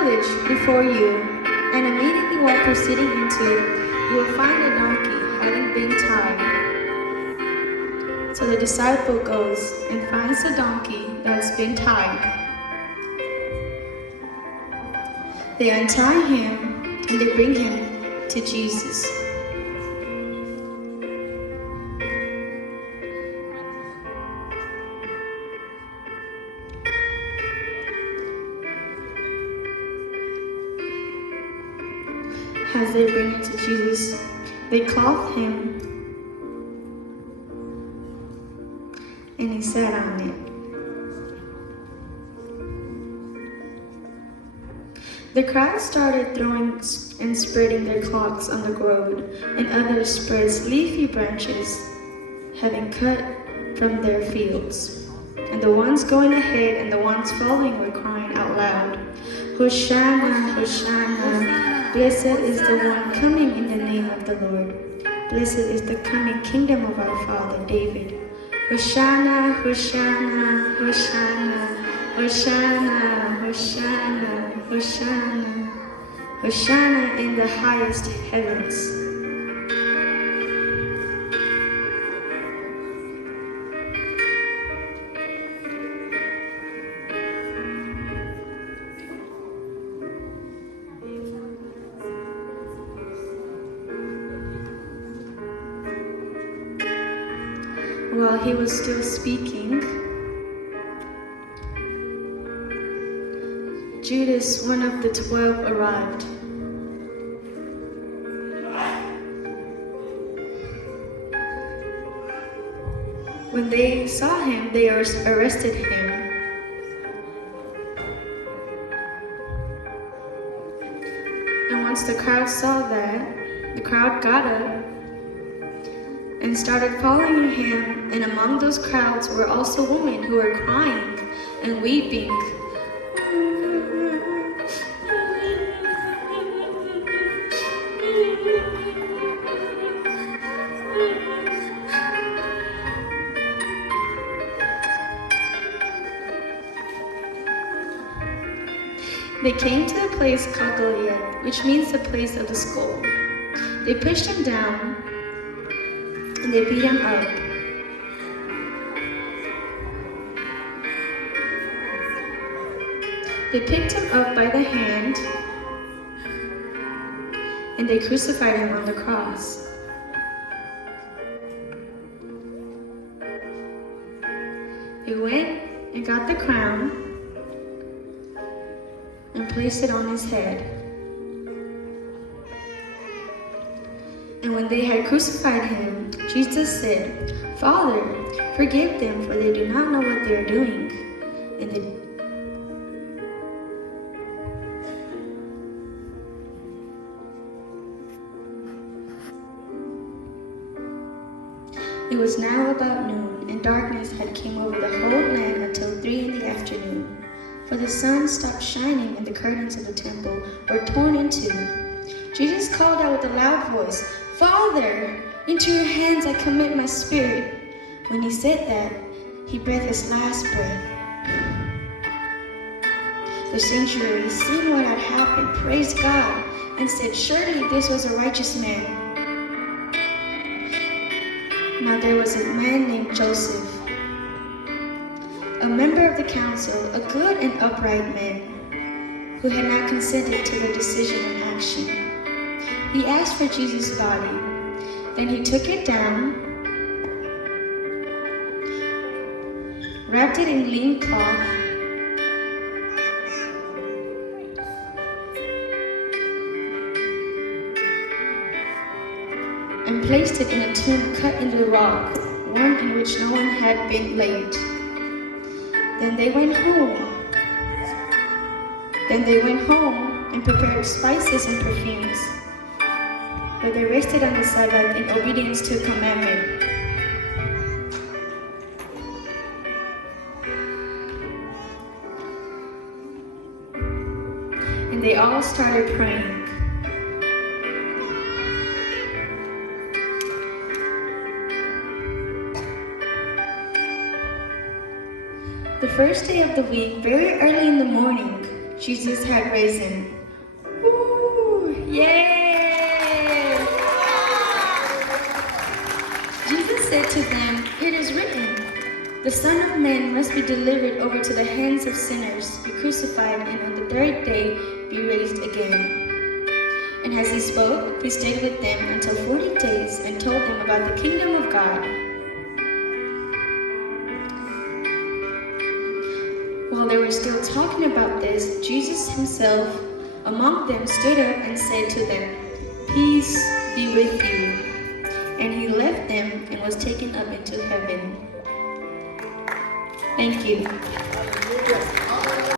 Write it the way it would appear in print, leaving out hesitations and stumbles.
village before you, and immediately while proceeding into it, you will find a donkey having been tied. So the disciple goes and finds the donkey that's been tied. They untie him and they bring him to Jesus. As they bring him to Jesus, they clothe him and he sat on it. The crowd started throwing and spreading their cloaks on the road, and others spread leafy branches, having cut from their fields. And the ones going ahead and the ones following were crying out loud, Hosanna, Hosanna, blessed is the one coming in the name of the Lord. Blessed is the coming kingdom of our father David. Hosanna, Hosanna, Hosanna, Hosanna, Hosanna, Hosanna, Hosanna in the highest heavens. While he was still speaking, Judas, one of the 12, arrived. When they saw him, they arrested him. And once the crowd saw that, the crowd got up and started following him, and among those crowds were also women who were crying and weeping. They came to a place called Goliath, which means the place of the skull. They pushed him down and they beat him up. They picked him up by the hand and they crucified him on the cross. They went and got the crown and placed it on his head. And when they had crucified him, Jesus said, Father, forgive them, for they do not know what they are doing. And it was now about noon, and darkness had come over the whole land until 3 in the afternoon. For the sun stopped shining, and the curtains of the temple were torn in two. Jesus called out with a loud voice, Father, into your hands I commit my spirit. When he said that, he breathed his last breath. The sanctuary, seeing what had happened, praised God and said, Surely this was a righteous man. Now there was a man named Joseph, a member of the council, a good and upright man, who had not consented to the decision and action. He asked for Jesus' body. Then he took it down, wrapped it in lean cloth, and placed it in a tomb cut in the rock, one in which no one had been laid. Then they went home and prepared spices and perfumes. But they rested on the Sabbath in obedience to a commandment. And they all started praying. The first day of the week, very early in the morning, Jesus had risen. Woo! Yay! Jesus said to them, "It is written, the Son of Man must be delivered over to the hands of sinners, be crucified, and on the third day be raised again." And as he spoke, he stayed with them until 40 days and told them about the kingdom of God. While they were still talking about this, Jesus himself among them stood up and said to them, "Peace be with you." And he left them and was taken up into heaven. Thank you.